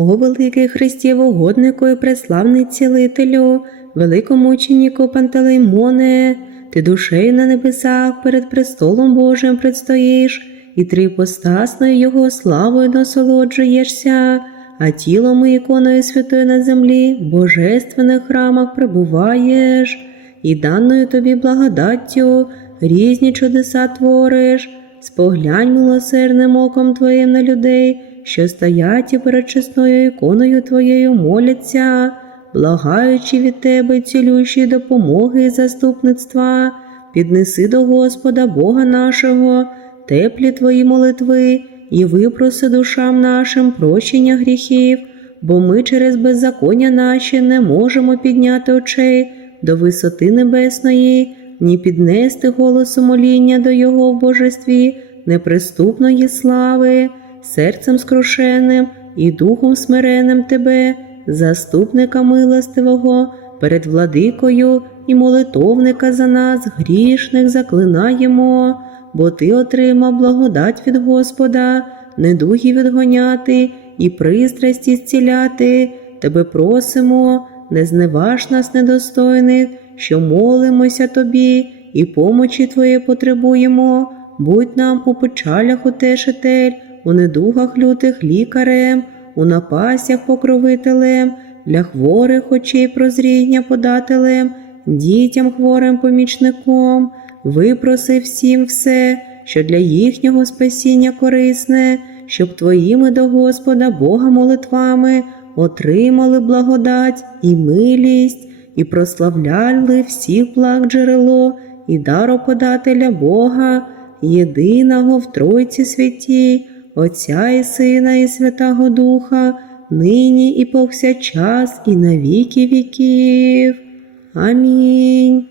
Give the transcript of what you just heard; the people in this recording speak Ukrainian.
О великий Христів, угоднику і преславний цілителю, великому ученику Пантелеймоне, ти душею на небесах перед престолом Божим предстоїш, і трипостасною Його славою насолоджуєшся, а тілом і іконою святої на землі в божественних храмах пребуваєш, і даною тобі благодаттю різні чудеса твориш, споглянь милосердним оком твоїм на людей, що стоять і перед чесною іконою твоєю моляться, благаючи від тебе цілющої допомоги і заступництва, піднеси до Господа Бога нашого, теплі твої молитви, і випроси душам нашим прощення гріхів, бо ми через беззаконня наші не можемо підняти очей до висоти небесної, ні піднести голосу моління до Його в божестві неприступної слави, серцем скрушеним і духом смиренним Тебе, заступника милостивого, перед владикою і молитовника за нас, грішних, заклинаємо, бо Ти отримав благодать від Господа, недуги відгоняти і пристрасті зціляти. Тебе просимо, не зневаж нас недостойних, що молимося тобі і помочі Твоє потребуємо. Будь нам у печалях утешитель, у недугах лютих лікарем, у напастях покровителем, для хворих очей прозріння подателем, дітям хворим помічником, випроси всім все, що для їхнього спасіння корисне, щоб твоїми до Господа Бога молитвами отримали благодать і милість, і прославляли всіх благ джерело і дароподателя Бога, єдиного в Тройці святій, Отця і Сина, і Святого Духа, нині і повсякчас, і на віки віків. Амінь.